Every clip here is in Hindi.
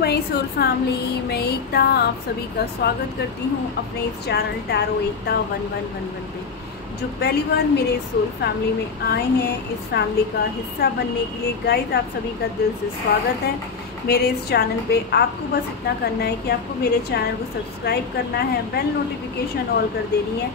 माई सोल फैमिली, मैं एकता आप सभी का स्वागत करती हूँ अपने इस चैनल टैरो एकता 1111 पे। जो पहली बार मेरे सोल फैमिली में आए हैं, इस फैमिली का हिस्सा बनने के लिए गाइस आप सभी का दिल से स्वागत है। मेरे इस चैनल पे आपको बस इतना करना है कि आपको मेरे चैनल को सब्सक्राइब करना है, बेल नोटिफिकेशन ऑल कर देनी है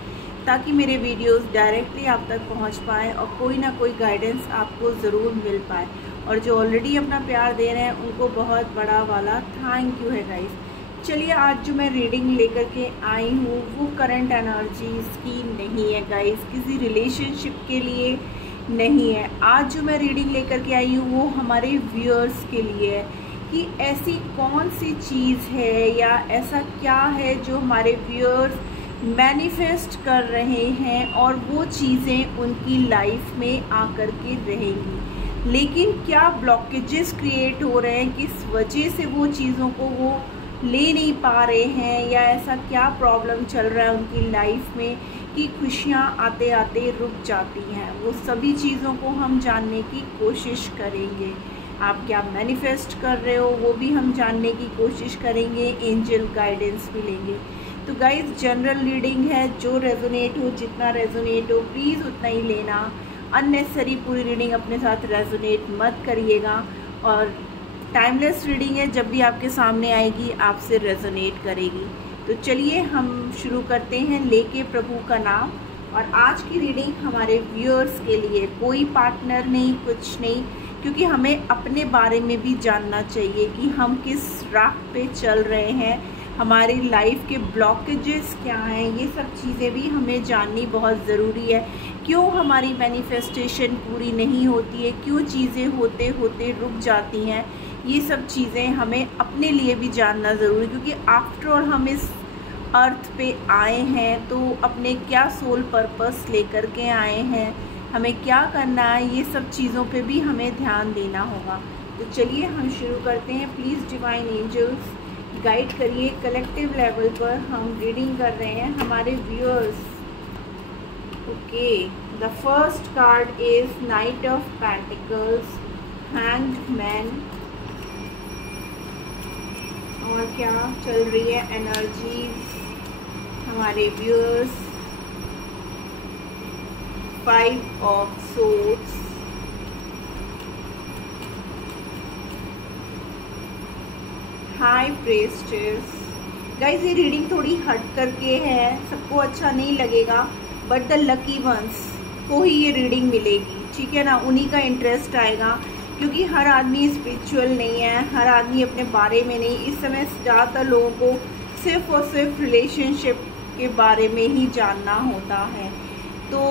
ताकि मेरे वीडियोस डायरेक्टली आप तक पहुंच पाए और कोई ना कोई गाइडेंस आपको ज़रूर मिल पाए। और जो ऑलरेडी अपना प्यार दे रहे हैं उनको बहुत बड़ा वाला थैंक यू है गाइस। चलिए, आज जो मैं रीडिंग लेकर के आई हूँ वो करंट एनर्जीज की नहीं है गाइस, किसी रिलेशनशिप के लिए नहीं है। आज जो मैं रीडिंग लेकर के आई हूँ वो हमारे व्यूअर्स के लिए है कि ऐसी कौन सी चीज़ है या ऐसा क्या है जो हमारे व्यूअर्स मैनिफेस्ट कर रहे हैं और वो चीज़ें उनकी लाइफ में आकर के रहेंगी। लेकिन क्या ब्लॉकेजेस क्रिएट हो रहे हैं, किस वजह से वो चीज़ों को वो ले नहीं पा रहे हैं, या ऐसा क्या प्रॉब्लम चल रहा है उनकी लाइफ में कि खुशियाँ आते आते रुक जाती हैं। वो सभी चीज़ों को हम जानने की कोशिश करेंगे। आप क्या मैनिफेस्ट कर रहे हो वो भी हम जानने की कोशिश करेंगे, एंजल गाइडेंस भी लेंगे। तो गाइस, जनरल रीडिंग है, जो रेजोनेट हो, जितना रेजोनेट हो प्लीज़ उतना ही लेना। अननेसेसरी पूरी रीडिंग अपने साथ रेजोनेट मत करिएगा। और टाइमलेस रीडिंग है, जब भी आपके सामने आएगी आपसे रेजोनेट करेगी। तो चलिए हम शुरू करते हैं लेके प्रभु का नाम। और आज की रीडिंग हमारे व्यूअर्स के लिए, कोई पार्टनर नहीं, कुछ नहीं, क्योंकि हमें अपने बारे में भी जानना चाहिए कि हम किस राह पे चल रहे हैं, हमारी लाइफ के ब्लॉकेजेस क्या हैं, ये सब चीज़ें भी हमें जाननी बहुत ज़रूरी है। क्यों हमारी मैनिफेस्टेशन पूरी नहीं होती है, क्यों चीज़ें होते होते रुक जाती हैं, ये सब चीज़ें हमें अपने लिए भी जानना ज़रूरी है। क्योंकि आफ्टर ऑल हम इस अर्थ पे आए हैं तो अपने क्या सोल पर्पस लेकर के आए हैं, हमें क्या करना है, ये सब चीज़ों पे भी हमें ध्यान देना होगा। तो चलिए हम शुरू करते हैं। प्लीज़ डिवाइन एंजल्स गाइड करिए। कलेक्टिव लेवल पर हम रीडिंग कर रहे हैं हमारे viewers. Okay, the first card is night of pentacles, hanged man. और क्या चल रही है एनर्जीज हमारे viewers. 5 of swords, high priestess. Guys, ये रीडिंग थोड़ी हट करके है, सबको अच्छा नहीं लगेगा, बट द लकी वंस को ही ये रीडिंग मिलेगी, ठीक है ना, उन्हीं का इंटरेस्ट आएगा। क्योंकि हर आदमी स्पिरिचुअल नहीं है, हर आदमी अपने बारे में नहीं। इस समय ज़्यादातर लोगों को सिर्फ और सिर्फ रिलेशनशिप के बारे में ही जानना होता है। तो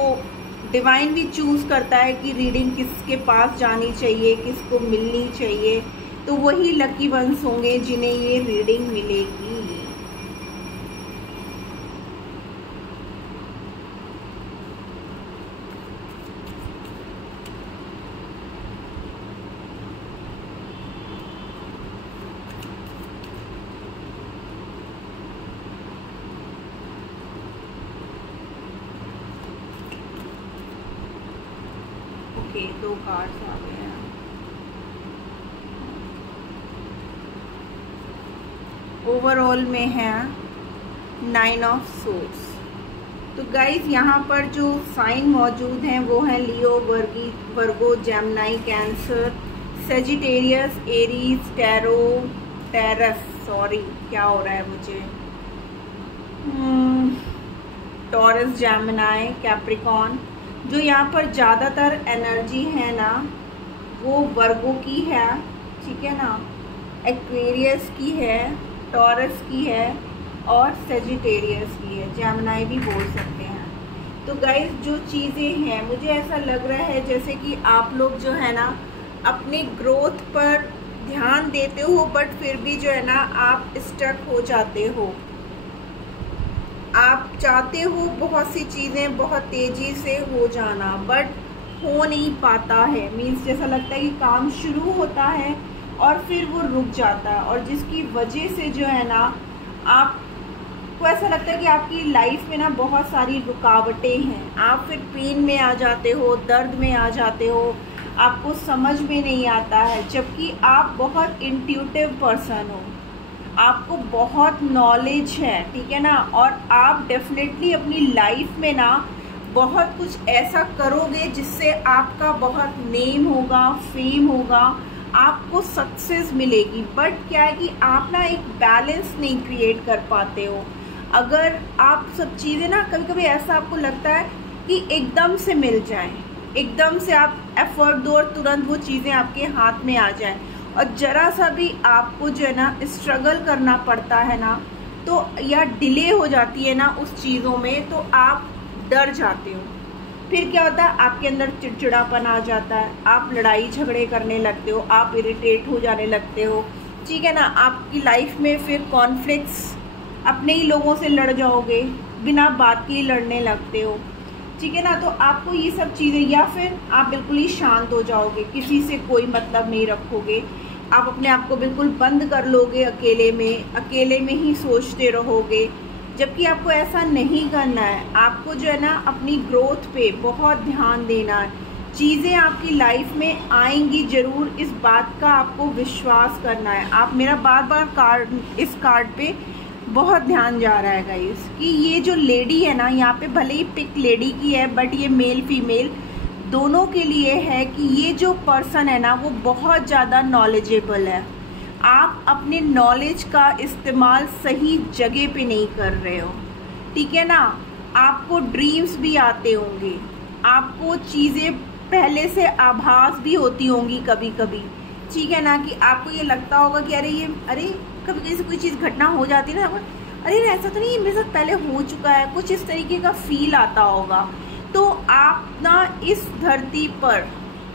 डिवाइन भी चूज़ करता है कि रीडिंग किसके पास जानी चाहिए, किसको मिलनी चाहिए। तो वही लकी वंस होंगे जिन्हें ये रीडिंग मिलेगी। ओके, 2 कार्ड्स आ गए हैं। ओवरऑल में है 9 ऑफ सोर्ड्स। तो गाइज, यहाँ पर जो साइन मौजूद हैं वो हैं लियो, वर्गो, जेमिनी, कैंसर, सेजिटेरियस, एरीज, क्या हो रहा है मुझे, टॉरस, जेमिनी, कैप्रिकॉन। जो यहाँ पर ज़्यादातर एनर्जी है ना वो वर्गो की है, ठीक है ना, एक्वेरियस की है, टॉरस की है और सेजिटेरियस की है, जेमिनी भी बोल सकते हैं। तो गाइस, जो चीज़ें हैं मुझे ऐसा लग रहा है जैसे कि आप लोग जो है ना अपने ग्रोथ पर ध्यान देते हो, बट फिर भी जो है ना आप स्टक हो जाते हो। आप चाहते हो बहुत सी चीज़ें बहुत तेज़ी से हो जाना, बट हो नहीं पाता है। मीन्स जैसा लगता है कि काम शुरू होता है और फिर वो रुक जाता है, और जिसकी वजह से जो है ना आपको ऐसा लगता है कि आपकी लाइफ में ना बहुत सारी रुकावटें हैं। आप फिर पेन में आ जाते हो, दर्द में आ जाते हो, आपको समझ में नहीं आता है, जबकि आप बहुत इंट्यूटिव पर्सन हो, आपको बहुत नॉलेज है, ठीक है ना। और आप डेफिनेटली अपनी लाइफ में ना बहुत कुछ ऐसा करोगे जिससे आपका बहुत नेम होगा, फेम होगा, आपको सक्सेस मिलेगी। बट क्या है कि आप ना एक बैलेंस नहीं क्रिएट कर पाते हो। अगर आप सब चीज़ें ना, कभी कभी ऐसा आपको लगता है कि एकदम से मिल जाएं, एकदम से आप एफर्ट दो और तुरंत वो चीज़ें आपके हाथ में आ जाएं, और ज़रा सा भी आपको जो है ना स्ट्रगल करना पड़ता है ना, तो या डिले हो जाती है ना उस चीज़ों में, तो आप डर जाते हो। फिर क्या होता है, आपके अंदर चिड़चिड़ापन आ जाता है, आप लड़ाई झगड़े करने लगते हो, आप इरिटेट हो जाने लगते हो, ठीक है ना। आपकी लाइफ में फिर कॉन्फ्लिक्ट्स, अपने ही लोगों से लड़ जाओगे, बिना बात के ही लड़ने लगते हो, ठीक है ना। तो आपको ये सब चीज़ें, या फिर आप बिल्कुल ही शांत हो जाओगे, किसी से कोई मतलब नहीं रखोगे, आप अपने आप को बिल्कुल बंद कर लोगे, अकेले में ही सोचते रहोगे। जबकि आपको ऐसा नहीं करना है, आपको जो है ना अपनी ग्रोथ पे बहुत ध्यान देना है। चीज़ें आपकी लाइफ में आएंगी ज़रूर, इस बात का आपको विश्वास करना है। आप मेरा बार बार इस कार्ड पे बहुत ध्यान जा रहा है गाइस, कि ये जो लेडी है ना, यहाँ पे भले ही पिक लेडी की है, बट ये मेल फीमेल दोनों के लिए है कि ये जो पर्सन है ना वो बहुत ज़्यादा नॉलेजेबल है। आप अपने नॉलेज का इस्तेमाल सही जगह पे नहीं कर रहे हो, ठीक है ना। आपको ड्रीम्स भी आते होंगे, आपको चीज़ें पहले से आभास भी होती होंगी कभी कभी, ठीक है ना, कि आपको ये लगता होगा कि अरे कभी कभी से कोई चीज़ घटना हो जाती है ना, अरे ऐसा तो नहीं, मेरे साथ पहले हो चुका है, कुछ इस तरीके का फील आता होगा। तो आप ना इस धरती पर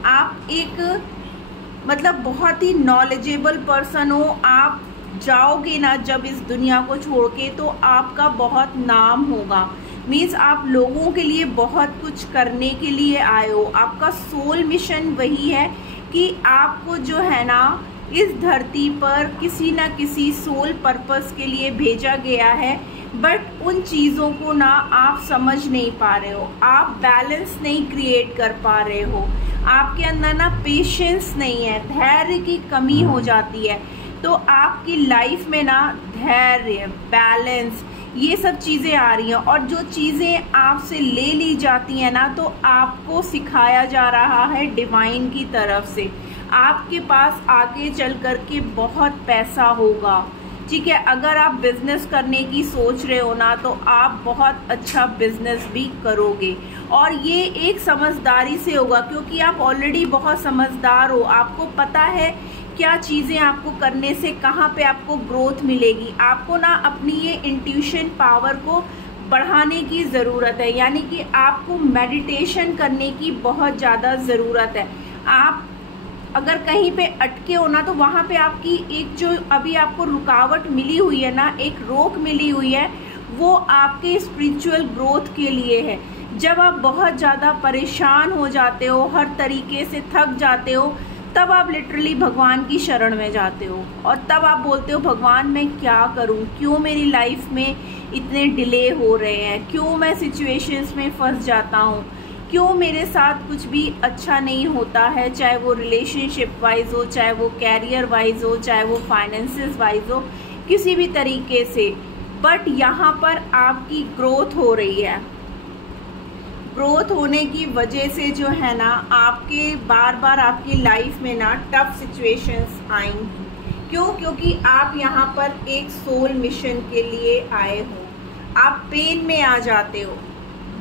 आप एक मतलब बहुत ही नॉलेजेबल पर्सन हो। आप जाओगे ना जब इस दुनिया को छोड़ के, तो आपका बहुत नाम होगा। मीन्स आप लोगों के लिए बहुत कुछ करने के लिए आए हो। आपका सोल मिशन वही है कि आपको जो है ना इस धरती पर किसी न किसी सोल पर्पस के लिए भेजा गया है, बट उन चीज़ों को ना आप समझ नहीं पा रहे हो, आप बैलेंस नहीं क्रिएट कर पा रहे हो, आपके अंदर ना पेशेंस नहीं है, धैर्य की कमी हो जाती है। तो आपकी लाइफ में ना धैर्य, बैलेंस, ये सब चीज़ें आ रही हैं, और जो चीज़ें आपसे ले ली जाती हैं ना, तो आपको सिखाया जा रहा है डिवाइन की तरफ से, आपके पास आगे चल कर के बहुत पैसा होगा, ठीक है। अगर आप बिजनेस करने की सोच रहे हो ना, तो आप बहुत अच्छा बिजनेस भी करोगे, और ये एक समझदारी से होगा, क्योंकि आप ऑलरेडी बहुत समझदार हो। आपको पता है क्या चीज़ें आपको करने से कहाँ पे आपको ग्रोथ मिलेगी। आपको ना अपनी ये इंट्यूशन पावर को बढ़ाने की ज़रूरत है, यानी कि आपको मेडिटेशन करने की बहुत ज़्यादा ज़रूरत है। आप अगर कहीं पे अटके हो ना, तो वहाँ पे आपकी एक जो अभी आपको रुकावट मिली हुई है ना, एक रोक मिली हुई है, वो आपके स्पिरिचुअल ग्रोथ के लिए है। जब आप बहुत ज़्यादा परेशान हो जाते हो, हर तरीके से थक जाते हो, तब आप लिटरली भगवान की शरण में जाते हो, और तब आप बोलते हो भगवान मैं क्या करूं, क्यों मेरी लाइफ में इतने डिले हो रहे हैं, क्यों मैं सिचुएशंस में फंस जाता हूं, क्यों मेरे साथ कुछ भी अच्छा नहीं होता है, चाहे वो रिलेशनशिप वाइज हो, चाहे वो कैरियर वाइज हो, चाहे वो फाइनेंसेस वाइज हो, किसी भी तरीके से। बट यहाँ पर आपकी ग्रोथ हो रही है। ग्रोथ होने की वजह से जो है ना, आपके बार बार आपकी लाइफ में ना टफ सिचुएशंस आएंगी। क्यों? क्योंकि आप यहाँ पर एक सोल मिशन के लिए आए हो। आप पेन में आ जाते हो,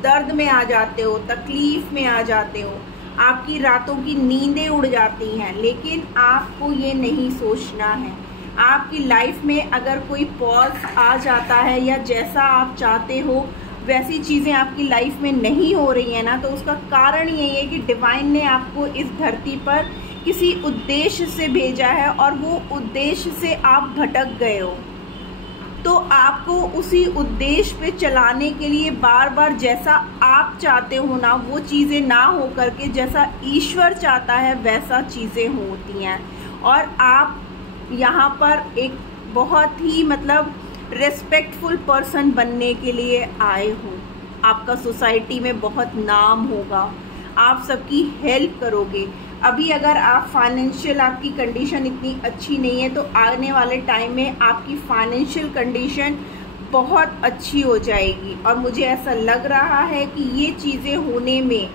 दर्द में आ जाते हो, तकलीफ में आ जाते हो, आपकी रातों की नींदें उड़ जाती हैं, लेकिन आपको ये नहीं सोचना है। आपकी लाइफ में अगर कोई पॉज आ जाता है, या जैसा आप चाहते हो वैसी चीज़ें आपकी लाइफ में नहीं हो रही है ना, तो उसका कारण यही है कि डिवाइन ने आपको इस धरती पर किसी उद्देश्य से भेजा है, और वो उद्देश्य से आप भटक गए हो। तो आपको उसी उद्देश्य पे चलाने के लिए बार बार जैसा आप चाहते हो ना, वो चीज़ें ना हो करके जैसा ईश्वर चाहता है वैसा चीज़ें होती हैं। और आप यहाँ पर एक बहुत ही मतलब रेस्पेक्टफुल पर्सन बनने के लिए आए हो। आपका सोसाइटी में बहुत नाम होगा, आप सबकी हेल्प करोगे, अभी अगर आप फाइनेंशियल आपकी कंडीशन इतनी अच्छी नहीं है तो आने वाले टाइम में आपकी फाइनेंशियल कंडीशन बहुत अच्छी हो जाएगी। और मुझे ऐसा लग रहा है कि ये चीज़ें होने में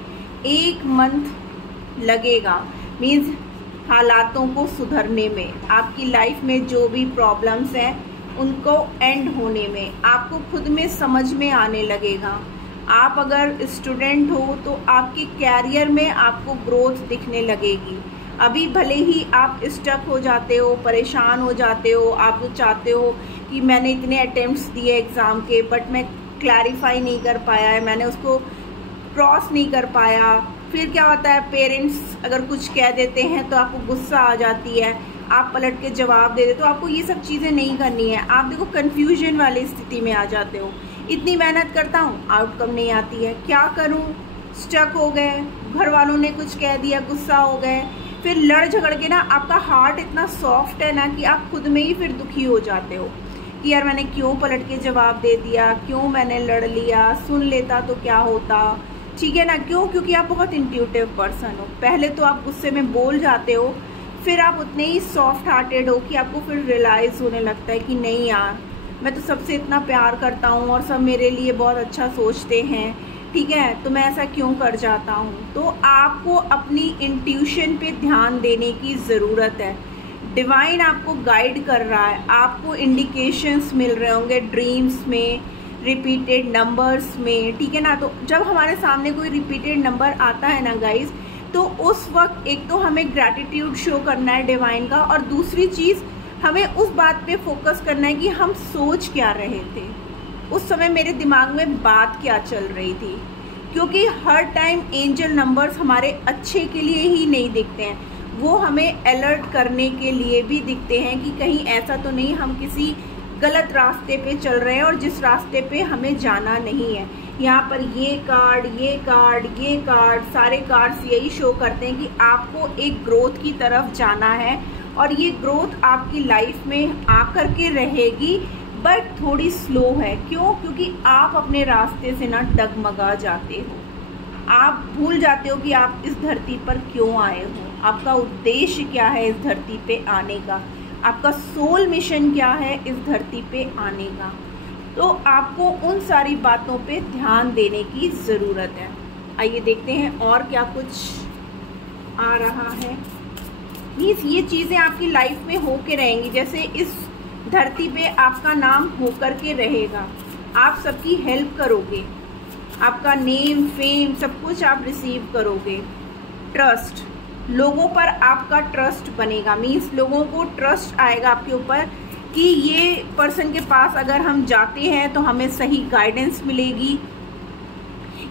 1 मंथ लगेगा, मीन्स हालातों को सुधरने में, आपकी लाइफ में जो भी प्रॉब्लम्स हैं उनको एंड होने में, आपको खुद में समझ में आने लगेगा। आप अगर स्टूडेंट हो तो आपके कैरियर में आपको ग्रोथ दिखने लगेगी। अभी भले ही आप स्टक हो जाते हो, परेशान हो जाते हो, आप जो चाहते हो कि मैंने इतने अटेम्प्ट्स दिए एग्ज़ाम के बट मैं क्लैरिफाई नहीं कर पाया है, मैंने उसको क्रॉस नहीं कर पाया। फिर क्या होता है, पेरेंट्स अगर कुछ कह देते हैं तो आपको गुस्सा आ जाती है, आप पलट के जवाब दे देते हो। आपको ये सब चीज़ें नहीं करनी है। आप देखो कन्फ्यूजन वाली स्थिति में आ जाते हो। इतनी मेहनत करता हूँ, आउटकम नहीं आती है, क्या करूँ, स्टक हो गए, घर वालों ने कुछ कह दिया, गुस्सा हो गए, फिर लड़ झगड़ के ना आपका हार्ट इतना सॉफ्ट है ना कि आप खुद में ही फिर दुखी हो जाते हो कि यार मैंने क्यों पलट के जवाब दे दिया, क्यों मैंने लड़ लिया, सुन लेता तो क्या होता, ठीक है ना। क्यों? क्योंकि आप बहुत इंट्यूटिव पर्सन हो। पहले तो आप गुस्से में बोल जाते हो, फिर आप उतने ही सॉफ्ट हार्टेड हो कि आपको फिर रियलाइज़ होने लगता है कि नहीं यार, मैं तो सबसे इतना प्यार करता हूँ और सब मेरे लिए बहुत अच्छा सोचते हैं, ठीक है, तो मैं ऐसा क्यों कर जाता हूँ। तो आपको अपनी इंट्यूशन पे ध्यान देने की ज़रूरत है। डिवाइन आपको गाइड कर रहा है, आपको इंडिकेशंस मिल रहे होंगे ड्रीम्स में, रिपीटेड नंबर्स में, ठीक है ना। तो जब हमारे सामने कोई रिपीटेड नंबर आता है ना गाइज, तो उस वक्त एक तो हमें ग्रैटिट्यूड शो करना है डिवाइन का, और दूसरी चीज़ हमें उस बात पे फोकस करना है कि हम सोच क्या रहे थे उस समय, मेरे दिमाग में बात क्या चल रही थी। क्योंकि हर टाइम एंजल नंबर्स हमारे अच्छे के लिए ही नहीं दिखते हैं, वो हमें अलर्ट करने के लिए भी दिखते हैं कि कहीं ऐसा तो नहीं हम किसी गलत रास्ते पे चल रहे हैं और जिस रास्ते पे हमें जाना नहीं है। यहाँ पर ये कार्ड, ये कार्ड, ये कार्ड, सारे कार्ड्स यही शो करते हैं कि आपको एक ग्रोथ की तरफ जाना है, और ये ग्रोथ आपकी लाइफ में आकर के रहेगी, बट थोड़ी स्लो है। क्यों? क्योंकि आप अपने रास्ते से ना डगमगा जाते हो, आप भूल जाते हो कि आप इस धरती पर क्यों आए हो, आपका उद्देश्य क्या है इस धरती पे आने का, आपका सोल मिशन क्या है इस धरती पे आने का। तो आपको उन सारी बातों पे ध्यान देने की ज़रूरत है। आइए देखते हैं और क्या कुछ आ रहा है। मीन्स ये चीज़ें आपकी लाइफ में होके रहेंगी, जैसे इस धरती पे आपका नाम होकर के रहेगा, आप सबकी हेल्प करोगे, आपका नेम फेम सब कुछ आप रिसीव करोगे। ट्रस्ट, लोगों पर आपका ट्रस्ट बनेगा, मीन्स लोगों को ट्रस्ट आएगा आपके ऊपर कि ये पर्सन के पास अगर हम जाते हैं तो हमें सही गाइडेंस मिलेगी,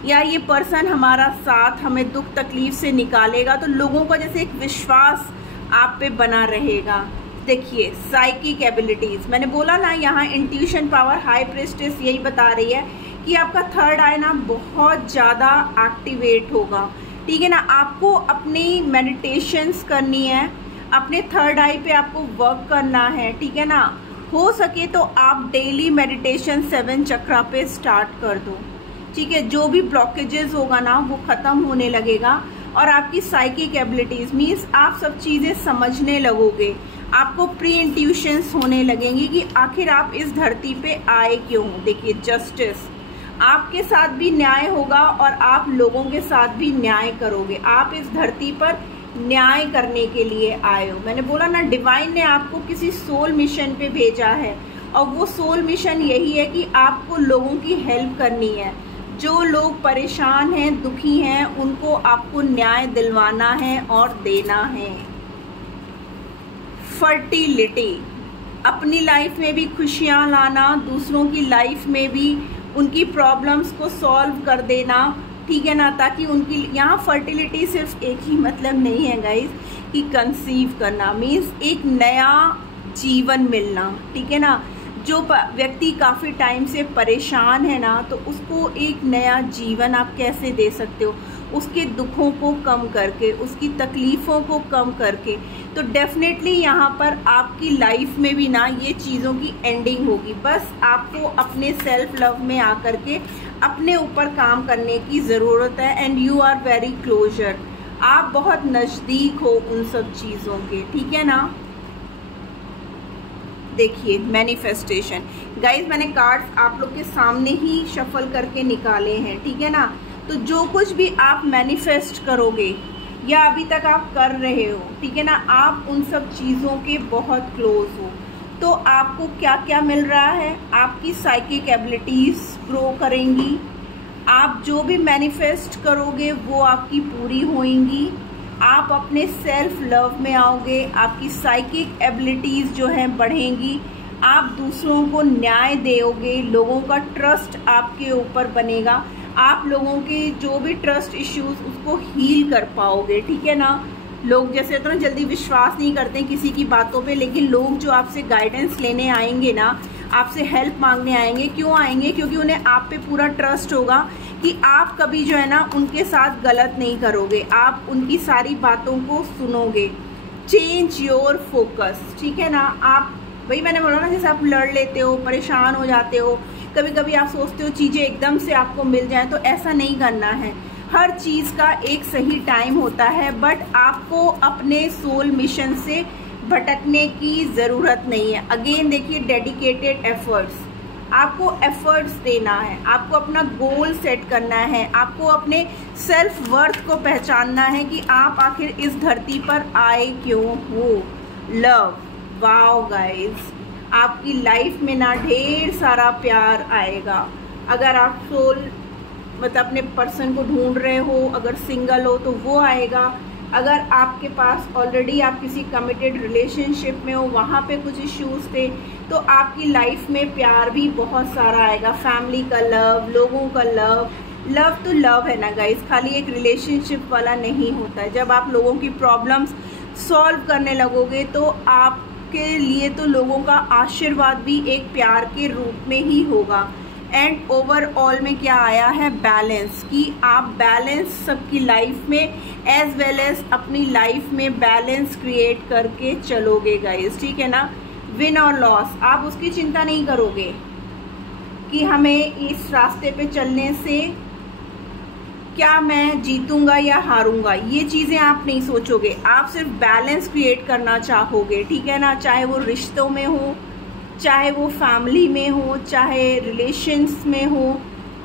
या ये पर्सन हमारा साथ हमें दुख तकलीफ से निकालेगा। तो लोगों का जैसे एक विश्वास आप पे बना रहेगा। देखिए साइकिक एबिलिटीज़, मैंने बोला ना यहाँ इंट्यूशन पावर, हाई प्रिस्टेस यही बता रही है कि आपका थर्ड आई ना बहुत ज़्यादा एक्टिवेट होगा, ठीक है ना। आपको अपनी मेडिटेशंस करनी है, अपने थर्ड आई पे आपको वर्क करना है, ठीक है ना। हो सके तो आप डेली मेडिटेशन 7 चक्रा पे स्टार्ट कर दो, ठीक है। जो भी ब्लॉकेजेस होगा ना वो ख़त्म होने लगेगा, और आपकी साइकिक एबिलिटीज़ मीन्स आप सब चीज़ें समझने लगोगे, आपको प्री इंट्यूशंस होने लगेंगी कि आखिर आप इस धरती पे आए क्यों। देखिए जस्टिस, आपके साथ भी न्याय होगा और आप लोगों के साथ भी न्याय करोगे। आप इस धरती पर न्याय करने के लिए आए हो। मैंने बोला ना डिवाइन ने आपको किसी सोल मिशन पे भेजा है, और वो सोल मिशन यही है कि आपको लोगों की हेल्प करनी है। जो लोग परेशान हैं, दुखी हैं, उनको आपको न्याय दिलवाना है और देना है। फर्टिलिटी, अपनी लाइफ में भी खुशियाँ लाना, दूसरों की लाइफ में भी उनकी प्रॉब्लम्स को सॉल्व कर देना, ठीक है ना। ताकि उनकी, यहाँ फर्टिलिटी सिर्फ एक ही मतलब नहीं है गाइस कि कंसीव करना, मीन्स एक नया जीवन मिलना, ठीक है ना। जो व्यक्ति काफ़ी टाइम से परेशान है ना, तो उसको एक नया जीवन आप कैसे दे सकते हो, उसके दुखों को कम करके, उसकी तकलीफ़ों को कम करके। तो डेफिनेटली यहाँ पर आपकी लाइफ में भी ना ये चीज़ों की एंडिंग होगी। बस आपको अपने सेल्फ लव में आकर के अपने ऊपर काम करने की ज़रूरत है, and you are very closer. आप बहुत नज़दीक हो उन सब चीज़ों के, ठीक है ना। देखिए मैनिफेस्टेशन गाइज, मैंने कार्ड्स आप लोग के सामने ही शफल करके निकाले हैं, ठीक है ना। तो जो कुछ भी आप मैनिफेस्ट करोगे या अभी तक आप कर रहे हो, ठीक है ना, आप उन सब चीज़ों के बहुत क्लोज हो। तो आपको क्या क्या मिल रहा है, आपकी साइकिक एबिलिटीज़ ग्रो करेंगी, आप जो भी मैनिफेस्ट करोगे वो आपकी पूरी होंगी, आप अपने सेल्फ लव में आओगे, आपकी साइकिक एबिलिटीज़ जो हैं बढ़ेंगी, आप दूसरों को न्याय दोगे, लोगों का ट्रस्ट आपके ऊपर बनेगा, आप लोगों के जो भी ट्रस्ट इश्यूज उसको हील कर पाओगे, ठीक है ना। लोग जैसे तो जल्दी विश्वास नहीं करते किसी की बातों पे, लेकिन लोग जो आपसे गाइडेंस लेने आएंगे ना, आपसे हेल्प मांगने आएंगे, क्यों आएंगे, क्योंकि उन्हें आप पे पूरा ट्रस्ट होगा कि आप कभी जो है ना उनके साथ गलत नहीं करोगे, आप उनकी सारी बातों को सुनोगे। चेंज योर फोकस, ठीक है ना। आप वही मैंने बोला ना, जैसे आप लड़ लेते हो, परेशान हो जाते हो, कभी कभी आप सोचते हो चीज़ें एकदम से आपको मिल जाएं, तो ऐसा नहीं करना है। हर चीज़ का एक सही टाइम होता है, बट आपको अपने सोल मिशन से भटकने की ज़रूरत नहीं है। अगेन देखिए, डेडिकेटेड एफर्ट्स, आपको एफर्ट्स देना है, आपको अपना गोल सेट करना है, आपको अपने सेल्फ वर्थ को पहचानना है कि आप आखिर इस धरती पर आए क्यों हो। लव, वाओ गाइस, आपकी लाइफ में ना ढेर सारा प्यार आएगा। अगर आप सोल मतलब अपने पर्सन को ढूंढ रहे हो, अगर सिंगल हो तो वो आएगा, अगर आपके पास ऑलरेडी आप किसी कमिटेड रिलेशनशिप में हो, वहाँ पे कुछ इश्यूज थे, तो आपकी लाइफ में प्यार भी बहुत सारा आएगा, फैमिली का लव, लोगों का लव। लव तो लव है ना गाइस, खाली एक रिलेशनशिप वाला नहीं होता है। जब आप लोगों की प्रॉब्लम्स सॉल्व करने लगोगे तो आपके लिए तो लोगों का आशीर्वाद भी एक प्यार के रूप में ही होगा। एंड ओवरऑल में क्या आया है, बैलेंस, कि आप बैलेंस सबकी लाइफ में एज वेल एज अपनी लाइफ में बैलेंस क्रिएट करके चलोगे गाइस, ठीक है ना। विन और लॉस, आप उसकी चिंता नहीं करोगे कि हमें इस रास्ते पे चलने से क्या मैं जीतूंगा या हारूंगा, ये चीज़ें आप नहीं सोचोगे, आप सिर्फ बैलेंस क्रिएट करना चाहोगे, ठीक है ना। चाहे वो रिश्तों में हो, चाहे वो फैमिली में हो, चाहे रिलेशंस में हो,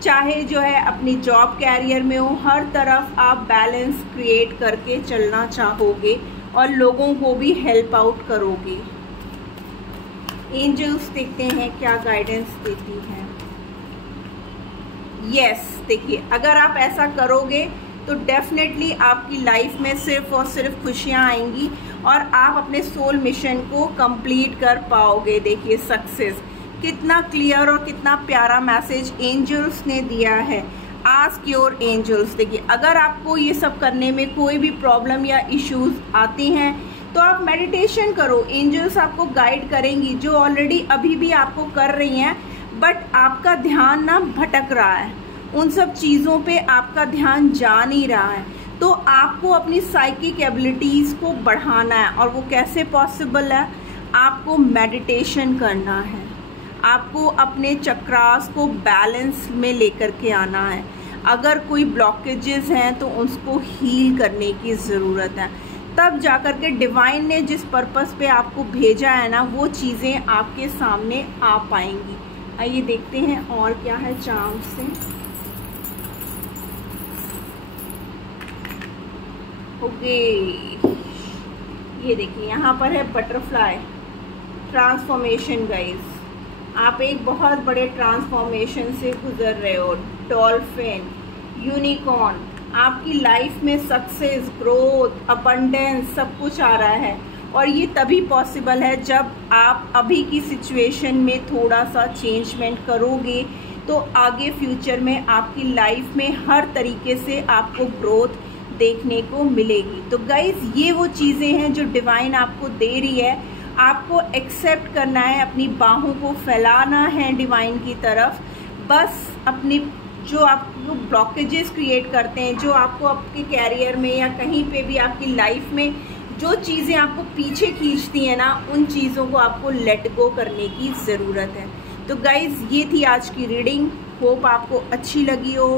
चाहे जो है अपनी जॉब कैरियर में हो, हर तरफ आप बैलेंस क्रिएट करके चलना चाहोगे और लोगों को भी हेल्प आउट करोगे। एंजल्स देखते हैं क्या गाइडेंस देती हैं। यस, देखिए अगर आप ऐसा करोगे तो डेफिनेटली आपकी लाइफ में सिर्फ और सिर्फ खुशियां आएंगी और आप अपने सोल मिशन को कंप्लीट कर पाओगे। देखिए सक्सेस, कितना क्लियर और कितना प्यारा मैसेज एंजल्स ने दिया है। आस्क योर एंजल्स, देखिए अगर आपको ये सब करने में कोई भी प्रॉब्लम या इश्यूज आते हैं तो आप मेडिटेशन करो, एंजल्स आपको गाइड करेंगी, जो ऑलरेडी अभी भी आपको कर रही हैं, बट आपका ध्यान ना भटक रहा है, उन सब चीज़ों पे आपका ध्यान जा नहीं रहा है। तो आपको अपनी साइकिक एबिलिटीज़ को बढ़ाना है, और वो कैसे पॉसिबल है, आपको मेडिटेशन करना है, आपको अपने चक्रास को बैलेंस में लेकर के आना है। अगर कोई ब्लॉकेजेस हैं तो उसको हील करने की ज़रूरत है, तब जाकर के डिवाइन ने जिस पर्पस पे आपको भेजा है ना, वो चीज़ें आपके सामने आ पाएंगी। आइए देखते हैं और क्या है चार्म से। ओके, ये देखिए यहाँ पर है बटरफ्लाई ट्रांसफॉर्मेशन गाइस, आप एक बहुत बड़े ट्रांसफॉर्मेशन से गुजर रहे हो। डॉल्फिन, यूनिकॉर्न, आपकी लाइफ में सक्सेस, ग्रोथ, अबंडेंस सब कुछ आ रहा है, और ये तभी पॉसिबल है जब आप अभी की सिचुएशन में थोड़ा सा चेंजमेंट करोगे, तो आगे फ्यूचर में आपकी लाइफ में हर तरीके से आपको ग्रोथ देखने को मिलेगी। तो गाइज ये वो चीज़ें हैं जो डिवाइन आपको दे रही है, आपको एक्सेप्ट करना है, अपनी बाहों को फैलाना है डिवाइन की तरफ। बस अपनी जो आपको ब्लॉकेजेस क्रिएट करते हैं, जो आपको आपके कैरियर में या कहीं पे भी आपकी लाइफ में जो चीज़ें आपको पीछे खींचती हैं ना, उन चीज़ों को आपको लेट गो करने की ज़रूरत है। तो गाइज़ ये थी आज की रीडिंग, होप आपको अच्छी लगी हो।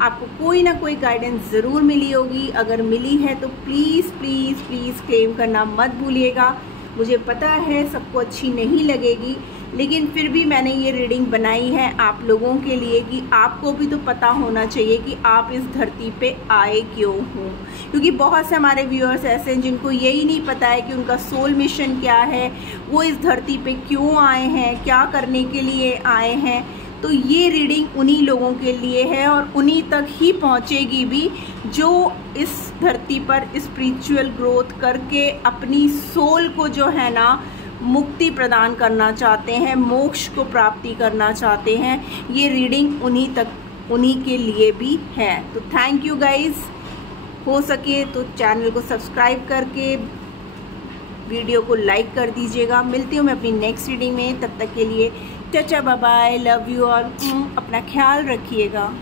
आपको कोई ना कोई गाइडेंस ज़रूर मिली होगी। अगर मिली है तो प्लीज़ प्लीज़ प्लीज़ क्लेम करना मत भूलिएगा। मुझे पता है सबको अच्छी नहीं लगेगी, लेकिन फिर भी मैंने ये रीडिंग बनाई है आप लोगों के लिए कि आपको भी तो पता होना चाहिए कि आप इस धरती पे आए क्यों हो। क्योंकि बहुत से हमारे व्यूअर्स ऐसे हैं जिनको यही नहीं पता है कि उनका सोल मिशन क्या है, वो इस धरती पे क्यों आए हैं, क्या करने के लिए आए हैं। तो ये रीडिंग उन्हीं लोगों के लिए है और उन्हीं तक ही पहुंचेगी भी जो इस धरती पर स्पिरिचुअल ग्रोथ करके अपनी सोल को जो है ना मुक्ति प्रदान करना चाहते हैं, मोक्ष को प्राप्ति करना चाहते हैं। ये रीडिंग उन्हीं के लिए भी है। तो थैंक यू गाइस। हो सके तो चैनल को सब्सक्राइब करके वीडियो को लाइक कर दीजिएगा। मिलती हूँ मैं अपनी नेक्स्ट रीडिंग में, तब तक के लिए tata bye bye, love you all, अपना ख्याल रखिएगा।